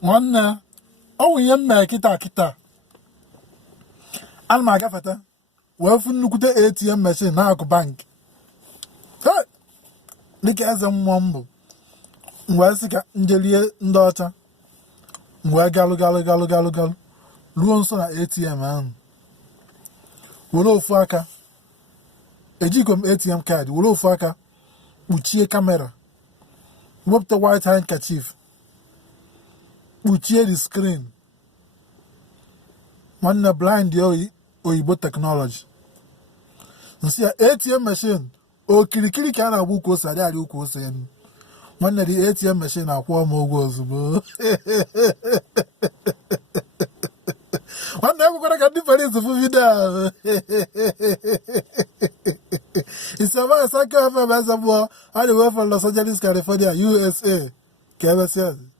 One, oh, young man, kita. Alma gafata. Well, for look at the ATM machine now go bank. Look as a mumble. Mwasika njelie ndota. Mwa galu. Luonso na ATM an. Wolo faka. Ejikom ATM card. Wolo faka. Uchie camera. Wop the white handkerchief. Uchie the screen. One na blind yo Igbo technology. See ATM machine. O kirikiri ka na bu ko sare ari ko se en. One na the ATM machine akwa mo go ozugbo. One na go ka difference fu video. It's about Sankofm Ezemmuo all the way from Los Angeles, California, USA. KBS.